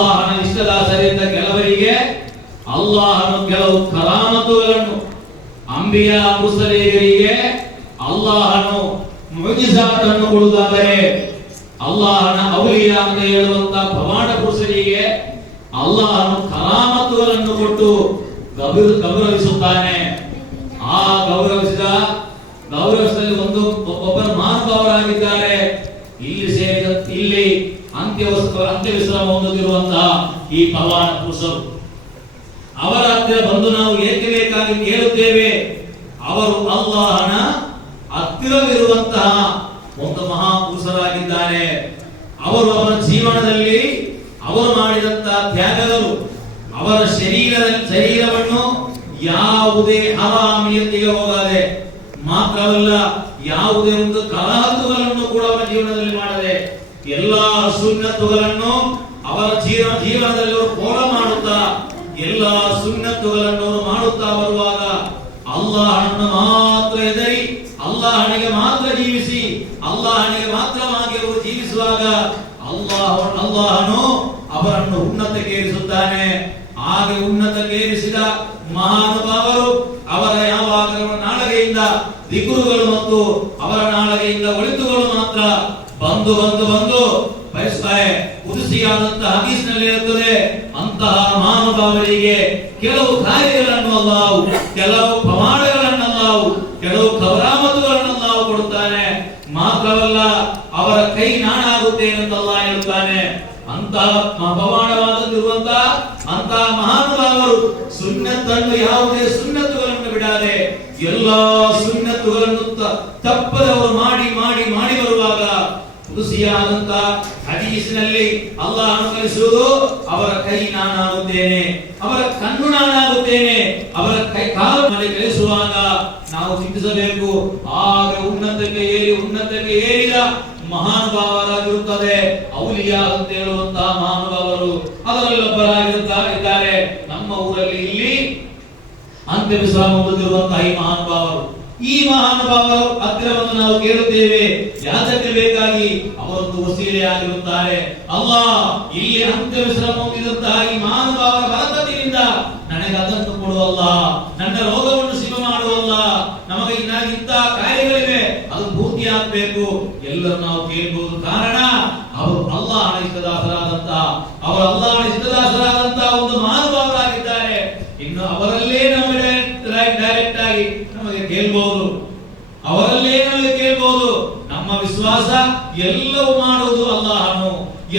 ಅಲ್ಲಾಹನ ಇಷ್ಟದಾಸರಿಂದ ಕೆಲವರಿಗೆ ಅಲ್ಲಾಹನು ಕೆಲವು ಕರಾಮತುಗಳನ್ನು ಅಂಬಿಯ ಮುಸಲಿಗರಿಗೆ ಅಲ್ಲಾಹನು ಮುಗಿಸಾತನ್ನು ಕೊಡುವುದಾದರೆ ಅಲ್ಲಾಹನ ಔಲಿಯ ಅಂತ ಹೇಳುವಂತ ಪ್ರಮಾಣ ಪುರುಷರಿಗೆ ಅಲ್ಲಾಹನು ಕರಾಮತುಗಳನ್ನು ಕೊಟ್ಟು ಗೌರ- ಗೌರವಿಸುತ್ತಾನೆ. ಆ ಗೌರವಿಸಿದ ಗೌರವಿಸಲು ಒಂದು ಒಬ್ಬರು ಮಹಾನುಭಾವರಾಗಿದ್ದಾರೆ ಇಲ್ಲಿ ಸೇರಿದ ಇಲ್ಲಿ ಅಂತ್ಯ ಅಂತ್ಯ ವಿಶ್ರಾಮ ಹೊಂದುತ್ತಿರುವಂತಹ ಈ ಪವಾನ ಪುರುಷರು. ಅವರ ಹತ್ತಿರ ಬಂದು ನಾವು ಏಕೆ ಬೇಕಾಗಿ ಕೇಳುತ್ತೇವೆ? ಅವರು ಅಲ್ಲಾಹನ ಹತ್ತಿರವಿರುವಂತಹ ಒಂದು ಮಹಾಪುರುಷರಾಗಿದ್ದಾರೆ ಅವರು ಅವರ ಜೀವನದಲ್ಲಿ ಅವರು ಮಾಡಿದಂತಹ ತ್ಯಾಗಗಳು, ಅವರ ಶರೀರದ ಶರೀರವನ್ನು ಯಾವುದೇ ಹರಾಮಿಯತೆಗೆ ಹೋಗದೆ ಮಾತ್ರವಲ್ಲ, ಯಾವುದೇ ಕಲಹತ್ತುಗಳನ್ನು ಕೂಡ ಅವರ ಜೀವನದಲ್ಲಿ ಮಾಡದೆ ಎಲ್ಲಾ ಸುನ್ನತ್ತುಗಳನ್ನು ಅವರ ಜೀವ ಜೀವನದಲ್ಲಿ ಅವರು ಫಾಲೋ ಮಾಡುತ್ತಾ, ಎಲ್ಲ ಸುನ್ನತ್ತುಗಳನ್ನು ಅವರು ಮಾಡುತ್ತಾ ಬರುವಾಗ ಅಲ್ಲಾಹನನ್ನು ಮಾತ್ರ ಎದರಿ ಅಲ್ಲಾಹನಿಗೆ ಮಾತ್ರ ಜೀವಿಸಿ ಅಲ್ಲಾಹನಿಗೆ ಮಾತ್ರವಾಗಿ ಅವರು ಜೀವಿಸುವಾಗ ಅಲ್ಲಾಹ ಅಲ್ಲಾಹನು ಅವರನ್ನು ಉನ್ನತಕ್ಕೇರಿಸುತ್ತಾನೆ ಹಾಗೆ ಉನ್ನತಕ್ಕೇರಿಸಿದ ಮಹಾನುಭಾವರು ಅವರ ಯಾವಾಗ ನಾಳಗೆಯಿಂದ ದಿಗುರುಗಳು ಮತ್ತು ಅವರ ನಾಳಗೆಯಿಂದ ಒಳಿತುಗಳು ಮಾತ್ರ ಬಂದು ಬಂದು ಬಂದು ಕುದಿಸಿಯಾದಂತಹ ಹದೀಸ್ನಲ್ಲಿ ಇರುತ್ತದೆ ಅಂತಹ ಮಹಾನುಭಾವರಿಗೆ ಕೆಲವು ಕಾರ್ಯಗಳನ್ನು ಅಲ್ಲಾವು ಕೆಲವು ಪ್ರಮಾಣಗಳನ್ನು ಅಲ್ಲಾವು ಕೆಲವು ಕವರಾಮತುಗಳನ್ನು ಅಲ್ಲಾವು ಕೊಡುತ್ತಾನೆ. ಮಾತ್ರವಲ್ಲ, ಅವರ ಕೈ ನಾಣಾಗುತ್ತೆ ಅಂತ ಅಲ್ಲಾಹ್ ಹೇಳುತ್ತಾನೆ. ಅಂತಹ ಪವಾಡವಾದಂತಿರುವಂತಹ ಅಂತಹ ಮಹಾನುಭಾವರು ಸುನ್ನತ್ತನ್ನು ಯಾವುದೇ ಸುನ್ನತ್ತುಗಳನ್ನು ಬಿಡದೆ, ಎಲ್ಲಾ ಸುನ್ನತ್ತುಗಳನ್ನು ಕುದುಸಿಯಾದಂತ ಹದೀಸಿನಲ್ಲಿ ಅಲ್ಲಾಹ್ ಅನುಕರಿಸುವುದು ಅವರ ಕೈ ನಾನಾಗುತ್ತೇನೆ, ಅವರ ಕಣ್ಣು ನಾನಾಗುತ್ತೇನೆ, ಅವರ ಕೈ ಕಾಲು ಮನೆ ಕಲಿಸುವಾಗ ನಾವು ಚಿಂತಿಸಬೇಕು. ಆಗ ಉನ್ನತಕ್ಕೆ ಏರಿ, ಉನ್ನತಕ್ಕೆ ಏರಿದ ಮಹಾನುಭಾವರಾಗಿರುತ್ತದೆ. ಔಲಿಯ ಅಂತ ಹೇಳುವಂತಹ ಮಹಾನುಭಾವರು ಅದರಲ್ಲೊಬ್ಬರಾಗಿರುತ್ತಾರೆ ಇದ್ದಾರೆ ನಮ್ಮ ಊರಲ್ಲಿ ಇಲ್ಲಿ ಅಂತ್ಯ ವಿಶ್ರಾಮ ಹೊಂದುತ್ತಿರುವಂತಹ ಈ ಮಹಾನುಭಾವರು ಈ ಮಹಾನುಭಾವರು ಹತ್ತಿರವನ್ನು ನಾವು ಕೇಳುತ್ತೇವೆ. ಬೇಕಾಗಿ ವಸೀಲೆ ಆಗಿರುತ್ತಾರೆ ಅಲ್ಲ ಇಲ್ಲಿ ಅಂತ್ಯ ವಿಶ್ರಾಮ ಹೊಂದಿದಂತಹ ಈ ಮಹಾನುಭಾವರ ಬಲಪತಿಯಿಂದ ನನಗೆ ಅದನ್ನು ಕೊಡುವಲ್ಲ ನನ್ನ ರೋಗವನ್ನು ಶಿವ ಮಾಡುವಲ್ಲ ನಮಗೆ ಇನ್ನಾಗಿ ಇಂತಹ ಕಾರ್ಯಗಳಿವೆ. ಅದು ಪೂರ್ತಿ ಆಗ್ಬೇಕು ಎಲ್ಲರೂ ನಾವು ಕೇಳಬಹುದು ಕಾರಣ, ಅವರು ಅಲ್ಲ ಇಷ್ಟದಾಸರಾದಂತ ಅವರು ಅಲ್ಲಾಹನ ಇಷ್ಟದಾಸರಾದಂತ ಒಂದು ಮಹಾನುಭಾವರಾಗಿದ್ದಾರೆ ಇನ್ನು ಅವರಲ್ಲೇ ನಮಗೆ ಡೈರೆಕ್ಟ್ ಆಗಿ ನಮಗೆ ಕೇಳಬಹುದು ಅವರಲ್ಲೇ ನಮಗೆ ಕೇಳಬಹುದು ನಮ್ಮ ವಿಶ್ವಾಸ ಎಲ್ಲವೂ ಮಾಡುವುದು ಅಲ್ಲಾಹನು,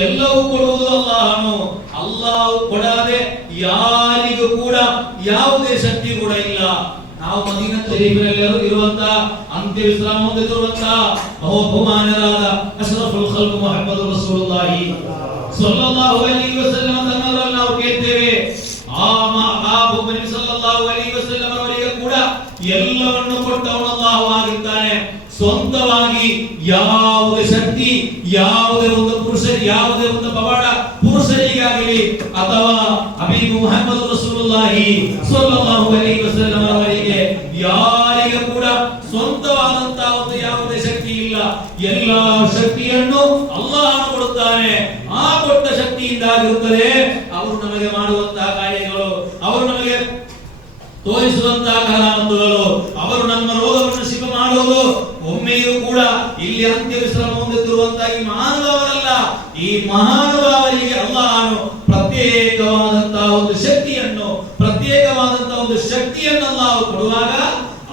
ಎಲ್ಲವೂ ಕೊಡುವುದು ಅಲ್ಲಾಹನು. ಅಲ್ಲಾಹು ಕೊಡದೆ ಯಾರಿಗೂ ಕೂಡ ಯಾವುದೇ ಶಕ್ತಿ ಕೂಡ ಇಲ್ಲ. ನಾವು ಮದೀನ ಶರೀಫಿನಲ್ಲಿ ಇರುವಂತ, ಅಂತ್ಯ ವಿಶ್ರಾಮ ಹೊಂದಿರುವಂತ ಬಹುಮಾನರಾದ ಅಶ್ರಫುಲ್ ಖಲ್ಕ್ ಮುಹಮ್ಮದ್ ರಸೂಲುಲ್ಲಾಹಿ ಸಲ್ಲಲ್ಲಾಹು ಅಲೈಹಿ ವಸಲ್ಲಂ ತನ್ನವರನ್ನು ನಾವು ಕೇಳ್ತೇವೆ. ಆ ಮಹಾಬೂಬನಿ ಸಲ್ಲಲ್ಲಾಹು ಅಲೈಹಿ ಸ್ವಂತವಾಗಿ ಯಾವುದೇ ಶಕ್ತಿ, ಯಾವುದೇ ಒಂದು ಪುರುಷ ಯಾವುದೇ ಒಂದು ಪವಾಡ ಪುರುಷರಿಗಾಗಲಿ ಅಥವಾ ಅಬಿ ಮುಹಮ್ಮದ್ ರಸೂಲುಲ್ಲಾಹಿ ಸಲ್ಲಲ್ಲಾಹು ಅಲೈಹಿ ವಸಲ್ಲಂ ಅವರಿಗೆ ಯಾರಿಗೆ ಕೂಡ ಸ್ವಂತವಾದಂತಹ ಒಂದು ಯಾವುದೇ ಶಕ್ತಿ ಇಲ್ಲ. ಎಲ್ಲ ಶಕ್ತಿಯನ್ನು ಅಲ್ಲಾಹನು ಕೊಡುತ್ತಾನೆ. ಆ ಕೊಟ್ಟ ಶಕ್ತಿಯಿಂದಾಗಿರುತ್ತದೆ ಅವರು ನಮಗೆ ಮಾಡುವಂತಹ ಕಾರ್ಯಗಳು ಅವರು ನಮಗೆ ತೋರಿಸುವಂತಹ ಕಲಾಮಂತುಗಳು ಅವರು ನಮ್ಮ ರೋಗವನ್ನು ಶಿವ ಮಾಡುವುದು ಒಮ್ಮೆಯೂ ಕೂಡ ಇಲ್ಲಿ ಅಂತ್ಯ ವಿಶ್ರಮ ಹೊಂದಿರುವಂತಹ ಈ ಮಹಾನುಭಾವರಲ್ಲ, ಈ ಮಹಾನುಭಾವರಿಗೆ ಅಲ್ಲಾನು ಪ್ರತ್ಯೇಕವಾದಂತಹ ಒಂದು ಶಕ್ತಿಯನ್ನು ಪ್ರತ್ಯೇಕವಾದಂತಹ ಒಂದು ಶಕ್ತಿಯನ್ನು ಅಲ್ಲಾಹ ಕೊಡುವಾಗ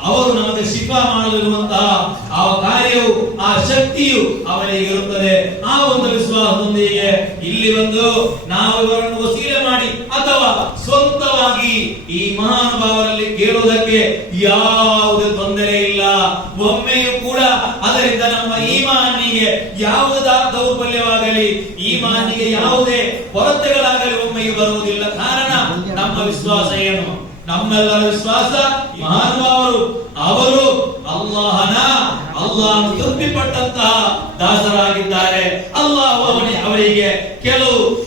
ಅವರು ನಮಗೆ ಶಿಫಾ ಮಾಡಲಿರುವಂತಹ ಆ ಕಾರ್ಯವು, ಆ ಶಕ್ತಿಯು ಅವರಿಗೆ ಇರುತ್ತದೆ. ಆ ಒಂದು ವಿಶ್ವಾಸದೊಂದಿಗೆ ಇಲ್ಲಿ ಬಂದು ನಾವು ಇವರನ್ನು ನಮ್ಮ ವಿಶ್ವಾಸ ಏನು? ನಮ್ಮೆಲ್ಲರ ವಿಶ್ವಾಸ ಮಹಾನುಭಾವರು ಅವರು. ಅಲ್ಲಾಹನ ಅಲ್ಲಾಹ್ ತೃಪ್ತಿಪಟ್ಟಂತಹ ದಾಸರಾಗಿದ್ದಾರೆ. ಅಲ್ಲಾಹ್ ಅವರಿಗೆ ಕೆಲವು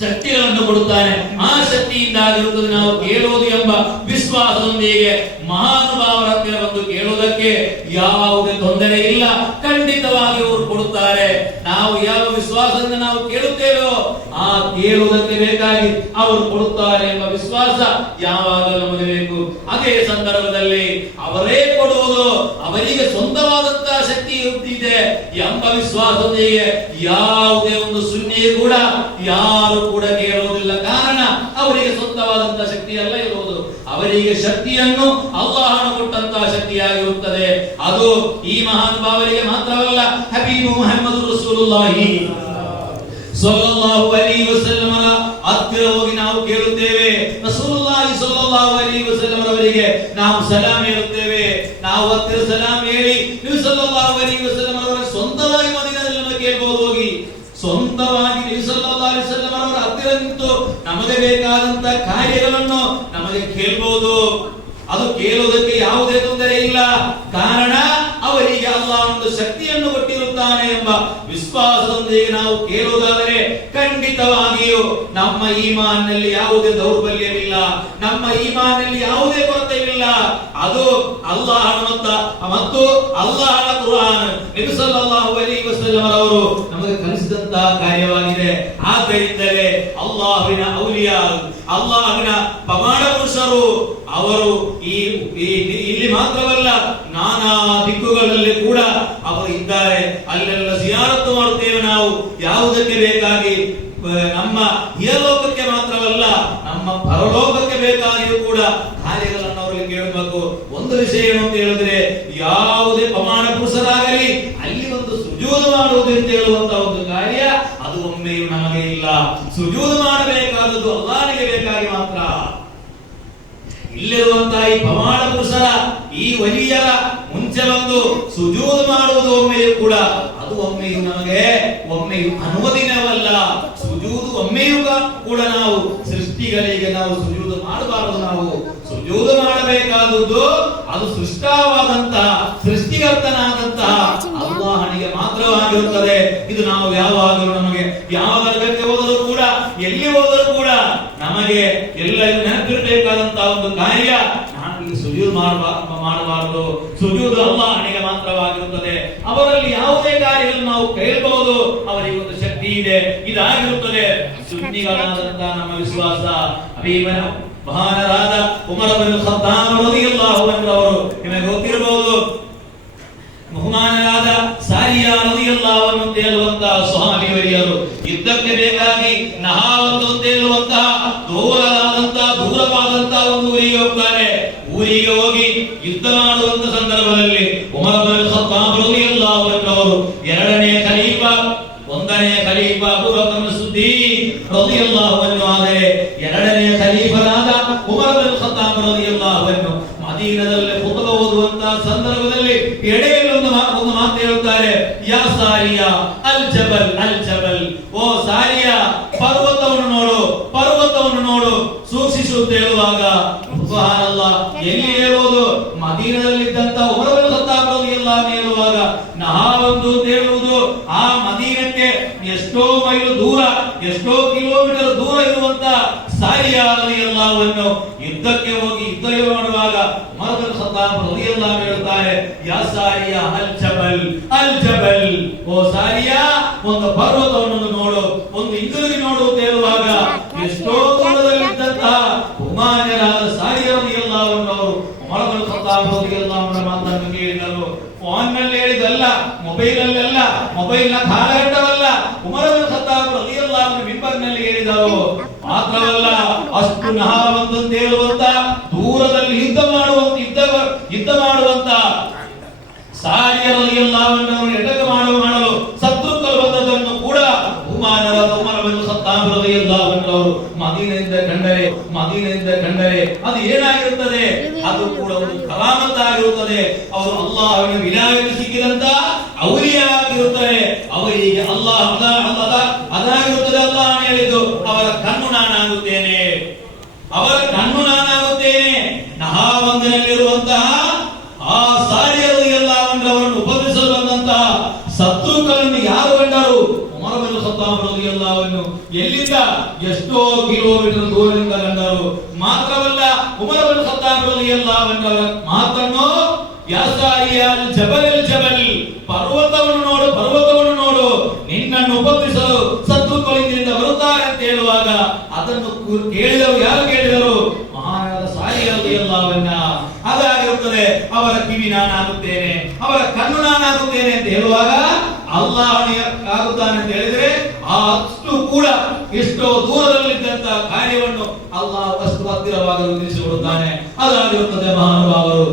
ಶಕ್ತಿಗಳನ್ನು ಕೊಡುತ್ತಾನೆ. ಆ ಶಕ್ತಿಯಿಂದಾಗಿರುತ್ತದೆ ನಾವು ಕೇಳುವುದು ಎಂಬ ವಿಶ್ವಾಸದೊಂದಿಗೆ ಮಹಾನುಭಾವರ ಹತ್ತಿರ ಬಂದು ಕೇಳುವುದಕ್ಕೆ ಯಾವುದೇ ತೊಂದರೆ ಇಲ್ಲ. ಖಂಡಿತವಾಗಿ ಅವರು ಕೊಡುತ್ತಾರೆ. ನಾವು ಯಾವ ವಿಶ್ವಾಸದಿಂದ ನಾವು ಕೇಳುತ್ತೇವೋ? ಆ ಕೇಳುವುದಕ್ಕೆ ಬೇಕಾಗಿ ಅವರು ಕೊಡುತ್ತಾರೆ ಎಂಬ ವಿಶ್ವಾಸ ಯಾವಾಗಲೂ ನಮಗೆ ಬೇಕು. ಅದೇ ಸಂದರ್ಭದಲ್ಲಿ ಅವರೇ ಕೊಡುವುದು ಅವರಿಗೆ ಸ್ವಂತವಾದಂತಹ ಶಕ್ತಿ ಇದೆ ಎಂಬ ವಿಶ್ವಾಸದೊಂದಿಗೆ ಯಾವುದೇ ಒಂದು ಸುನ್ನಿಯು ಕೂಡ ಯಾರು ಕೂಡ ಕೇಳುವುದಿಲ್ಲ. ಕಾರಣ ಅವರಿಗೆ ಸ್ವಂತವಾದಂತಹ ಶಕ್ತಿ ಅಲ್ಲ ಇರುವುದು. ಅವರಿಗೆ ಶಕ್ತಿಯನ್ನು ಅಲ್ಲಾಹನ ಕೊಟ್ಟಂತಹ ಶಕ್ತಿಯಾಗಿರುತ್ತದೆ ಅದು ಈ ಮಹಾನುಭಾವರಿಗೆ ಮಾತ್ರವಲ್ಲ, ಹಬೀಬು ಮೊಹಮ್ಮದ್ ರಸೂಲುಲ್ಲಾಹಿ ಸಲ್ಲಲ್ಲಾಹು ಅಲೈಹಿ ವಸಲ್ಲಮರ ಹತ್ತಿರ ಹೋಗಿ ನಾವು ಕೇಳುತ್ತೇವೆ. ರಸೂಲುಲ್ಲಾಹಿ ಸಲ್ಲಲ್ಲಾಹು ಅಲೈಹಿ ವಸಲ್ಲಮರವರಿಗೆ ನಾವು ಸಲಾಮ್ ಹೇಳುತ್ತೇವೆ. ನಾವು ಹತ್ತಿರ ಸಲಾಮ್ ಹೇಳಿ, ನೀವು ಸಲ್ಲಲ್ಲಾಹು ಅಲೈಹಿ ವಸಲ್ಲಮರವರ ಸ್ವಂತವಾಗಿ ಮದೀನದಲ್ಲಿ ನಮಗೆ ಕೇಳಬಹುದು ಹೋಗಿ. ಸ್ವಂತವಾಗಿ ನೀವು ಸಲ್ಲಲ್ಲಾಹು ಅಲೈಹಿ ವಸಲ್ಲಮರವರ ಹತ್ತಿರ ನಿಂತು ನಮಗೆ ಬೇಕಾದಂತ ಕಾರ್ಯಗಳನ್ನು ನಮಗೆ ಕೇಳಬಹುದು ಅದು ಕೇಳುವುದಕ್ಕೆ ಯಾವುದೇ ತೊಂದರೆ ಇಲ್ಲ. ಕಾರಣ, ಅವರಿಗೆ ಅಲ್ಲ ಒಂದು ಶಕ್ತಿಯನ್ನು ಕೊಟ್ಟಿರುತ್ತಾನೆ ಎಂಬ ವಿಶ್ವಾಸದೊಂದಿಗೆ ನಾವು ಕೇಳುವುದಾದರೆ ಖಂಡಿತವಾಗಿಯೂ ನಮ್ಮ ಈಮಾನ್ನಲ್ಲಿ ಯಾವುದೇ ದೌರ್ಬಲ್ಯವಿಲ್ಲ. ನಮ್ಮ ಈಮಾನ್ನಲ್ಲಿ ಯಾವುದೇ ಕೊರತೆಯಿಲ್ಲ ಅದು ಅಲ್ಲಾಹನ ಮತ್ತ- ಅಲ್ಲಾಹನ ಕುರಾನ್ ನಬಿ ಸಲ್ಲಲ್ಲಾಹು ಅಲೈಹಿ ವಸಲ್ಲಂ ಅವರು ನಮಗೆ ಕಲಿಸಿದಂತಹ ಕಾರ್ಯವಾಗಿದೆ. ಆದ್ದರಿಂದಲೇ ಅಲ್ಲಾಹುವಿನ ಔಲಿಯಾ, ಅಲ್ಲಾಹುವಿನ ಪ್ರಮಾಣ ಪುರುಷರು ಅವರು ಈ ಈ- ಇಲ್ಲಿ ಮಾತ್ರವಲ್ಲ ನಾನಾ ದಿಕ್ಕುಗಳಲ್ಲಿ ಕೂಡ ಅವರು ಇದ್ದಾರೆ ಅಲ್ಲೆಲ್ಲ ಸಿಯಾರತ್ತು ಮಾಡುತ್ತೇವೆ ನಾವು ಆ, ನಮ್ಮ ಇಹಲೋಕಕ್ಕೆ ಮಾತ್ರವಲ್ಲ ನಮ್ಮ ಪರಲೋಕಕ್ಕೆ ಬೇಕಾಗಿಯೂ ಕೂಡ ಕಾರ್ಯಗಳನ್ನು ಅವರಿಗೆ ಕೇಳಬೇಕು. ಒಂದು ವಿಷಯ ಏನು ಅಂತ ಹೇಳಿದ್ರೆ ಯಾವುದೇ ಪ್ರಮಾಣ ಪುರುಷರಾಗಲಿ ಅಲ್ಲಿ ಒಂದು ಸುಜೂದು ಮಾಡುವುದು ಅಂತ ಹೇಳುವಂತ ಒಂದು ಕಾರ್ಯ ಅದು ಒಮ್ಮೆಯೂ ನಮಗೆ ಇಲ್ಲ. ಸುಜೂದು ಮಾಡಬೇಕಾದದ್ದು ಅಲ್ಲಾನಿಗೆ ಬೇಕಾಗಿ ಮಾತ್ರ. ಇಲ್ಲಿರುವಂತಹ ಈ ಪ್ರಮಾಣ ಪುರುಷರ ಈ ವಲಿಯರ ಮುಂಚೆ ಬಂದು ಸುಜೂದು ಮಾಡುವುದು ಒಮ್ಮೆಯೂ ಕೂಡ ಅದು ಒಮ್ಮೆಯೂ ನಮಗೆ ಒಮ್ಮೆಯೂ ಅನುಮತಿನವಲ್ಲ. ಸುಜೂದು ಒಮ್ಮೆಯೂ ಕೂಡ ನಾವು ಸೃಷ್ಟಿಗಳಿಗೆ ನಾವು ಸುಜೂದು ಮಾಡಬಾರದು ನಾವು. ಸುಜೂದು ಮಾಡಬೇಕಾದದ್ದು ಅದು ಸೃಷ್ಟವಾದಂತಹ, ಸೃಷ್ಟಿಕರ್ತನಾದಂತಹ ಅಲ್ಲಾಹನಿಗೆ ಮಾತ್ರವಾಗಿರುತ್ತದೆ. ಇದು ನಾವು ಯಾವಾಗಲೂ ನಮಗೆ ಯಾವ ವರ್ಗಕ್ಕೆ ಹೋದರೂ ಕೂಡ ಎಲ್ಲಿ ಹೋದರೂ ಕೂಡ ನಮಗೆ ಎಲ್ಲರಿಗೂ ನೆನಪಿರಬೇಕಾದಂತಹ ಒಂದು ಕಾರ್ಯ. ನಾನು ಸುಜೂದ್ ಮಾಡಬಾರ್ದು. ಸುಜೂದು ಅಲ್ಲಾಹನಿಗೆ ಮಾತ್ರವಾಗಿರುತ್ತದೆ. ಅವರಲ್ಲಿ ಕಾರ್ಯವನ್ನು ನಾವು ಕೇಳಬಹುದು ಅವರಿಗೆ ಒಂದು ಶಕ್ತಿ ಇದೆ ಇದಾಗಿರುತ್ತದೆ. ಸುನ್ನಿಗಳಾದಂತಹ ನಮ್ಮ ವಿಶ್ವಾಸ ಅಭಿಮನ ಮಹಾನರಾದ ಉಮರ್ ಬಿನ್ ಖತ್ತಾಬ್ ರಲಿಯಲ್ಲಾಹು ಅನ್ಹು ಅವರು ನಿಮಗೆ ಗೊತ್ತಿರಬಹುದು. ಬಹುಮಾನರಾದ ಸಾರಿಯ ನದಿಯಲ್ಲ ಅನ್ಹು ತೇಲುವಂತಹ ಸ್ವಾಮಿ ವರಿಯರು. ಯುದ್ಧಕ್ಕೆ ಬೇಕಾಗಿ ನಹಾವನ್ನು ತೇಲುವಂತಹ ದೂರವಾದಂತಹ ದೂರವಾದಂತಹ ಒಂದು ಮದೀನದಲ್ಲಿ ಪುಸ್ತಕ ಓದುವಂತಹ ಸಂದರ್ಭದಲ್ಲಿ ಎಡೆಯಲ್ಲಿ ಒಂದು ಒಂದು ಮಾತು ಹೇಳುತ್ತಾರೆ, ಯಾ ಸಾರಿಯಾ, ಅಲ್ ಜಬಲ್ ಅಲ್ ಜಬಲ್. ಓ ಸಾರಿಯಾ, ಪರ್ವತವನ್ನು ನೋಡು ಪರ್ವತವನ್ನು ನೋಡು. ಸೂಕ್ಷಿಸು ಅಂತ ಹೇಳುವಾಗ ಎಲ್ಲಿ ಹೇಳುವುದು? ಮದೀನದಲ್ಲಿದ್ದಂತ ಉಮರ್ ಬಿನ್ ಖತ್ತಾಬ್ ರಲಿಯಲ್ಲಾಹು ಅನ್ಹು ಹೇಳುವಾಗ ನಹಾವಂದು ಅಂತ ಹೇಳುವುದು, ಆ ಮದೀನಕ್ಕೆ ಎಷ್ಟೋ ಮೈಲು ದೂರ, ಎಷ್ಟೋ ಕಿಲೋಮೀಟರ್ ದೂರ ಇರುವಂತ ಸಾರಿಯಾ ಎಲ್ಲವನ್ನು ಯುದ್ಧಕ್ಕೆ ಹೋಗಿ ಸಾರಿಯಾ ಅಲ್ ಜಬಲ್ ಅಲ್ ಜಬಲ್. ಓ ಸಾರಿಯಾ, ಒಂದು ಪರ್ವತವನ್ನು ನೋಡು. ಒಂದು ಹಿಂದಿರುಗಿ ನೋಡು ಅಂತ ಹೇಳುವಾಗ ಎಷ್ಟೋ ದೂರದಲ್ಲಿದ್ದಂತಹ ಉಮಾನ್ಯರಾದ ಸಾರಿಯಾ ರಲಿಯಲ್ಲಾಹು ಅನ್ಹು ಅವರು ಮೊಳಗಳು ರಲಿಯಲ್ಲಾಹು ಅನ್ಹು ಮಾತನ್ನು ಕೇಳಿದರು. ಫೋನ್ನಲ್ಲಿ ಹೇಳಿದಲ್ಲ ಮೊಬೈಲ್ ಅಲ್ಲಲ್ಲ ಮೊಬೈಲ್ನ ಕಾಲಘಟ್ಟವಲ್ಲ ಉಮರ್ ಬಿನ್ ಖತ್ತಾಬ್ ರಲಿಯಲ್ಲಾಹು ಅನ್ಹು ನಲ್ಲಿ ಹೇಳಿದರು ಮಾತ್ರವಲ್ಲ, ಅಷ್ಟು ನಹ ಬಂದಂತ ಹೇಳುವಂತ ದೂರದಲ್ಲಿ ಯುದ್ಧ ಮದೀನೆಯಿಂದ ಕಂಡರೆ ಮಗುವಿನಿಂದ ಕಂಡರೆ ಅದು ಏನಾಗಿರುತ್ತದೆ? ಅದು ಕೂಡ ಒಂದು ಕಲಾಮತ್ತಾಗಿರುತ್ತದೆ ಅವರು ಅಲ್ಲಾಹನ ವಿಲಾಯಕ್ಕೆ ಸಿಕ್ಕಿದಂತ ಅವರಿಯಾಗಿರುತ್ತಾರೆ ಅವರಿಗೆ ಅಲ್ಲಾಹ್ ಅದ ಅದ ಅದಾಗಿರುತ್ತದೆ ಅಲ್ಲಾಹ್ ಹೇಳಿದ್ದು ಅವರ ಕಣ್ಣು ನಾನಾಗುತ್ತೇನೆ ಅವರ ಕಣ್ಣು ನಾನಾಗುತ್ತೇನೆ ನಹಾವಂದನಲ್ಲಿರುವಂತಹ ಆ ಸಾರಿಯರು ಎಲ್ಲ ಅವರನ್ನು ಉಪದ್ರವಿಸಲು ಬಂದಂತಹ ಶತ್ರುಗಳನ್ನು ಯಾರು ಕಂಡರು ಖತ್ತಾಬ್ ಎಲ್ಲಿಂದ ಎಷ್ಟೋ ಕಿಲೋಮೀಟರ್ ದೂರದಿಂದ ಕಂಡರು ಮಾತ್ರವಲ್ಲ, ಉಮರ್ ಬಿನ್ ಖತ್ತಾಬ್ ರಲಿಯಲ್ಲಾಹು ಅವರ ಮಾತನ್ನು ಯಾ ಜಬಲಿ ಜಬಲ್, ಪರ್ವತವನ್ನು ನೋಡು ಪರ್ವತವನ್ನು ನೋಡು, ನಿನ್ನನ್ನು ಉಪದ್ರಿಸಲು ಶತ್ರುಗಳಿಂದ ಬರುತ್ತಾರೆ ಅಂತ ಹೇಳುವಾಗ ಅದನ್ನು ಕೇಳಿದರು ಯಾರು ಕೇಳಿದರು? ಮಹಾರಾಜ ಸಾಯಿಯಲ್ಲಿ ಎಲ್ಲವನ್ನ ಅದಾಗಿರುತ್ತದೆ, ಅವರ ಕಿವಿ ನಾನಾಗುತ್ತೇನೆ, ಅವರ ಕಣ್ಣು ನಾನಾಗುತ್ತೇನೆ ಅಂತ ಹೇಳುವಾಗ, ಅಲ್ಲಾಹನೇ ಆಗುತ್ತಾನೆ ಅಂತ ಆ ಅಷ್ಟು ಕೂಡ ಎಷ್ಟೋ ದೂರದಲ್ಲಿದ್ದಂತಹ ಕಾರ್ಯವನ್ನು ಅಲ್ಲಾಹ್ ಅಷ್ಟು ಹತ್ತಿರವಾಗಲು ನಿಲ್ಲಿಸಿಕೊಡುತ್ತಾನೆ ಅದಾಗಿರುತ್ತದೆ ಮಹಾನುಭಾವರು.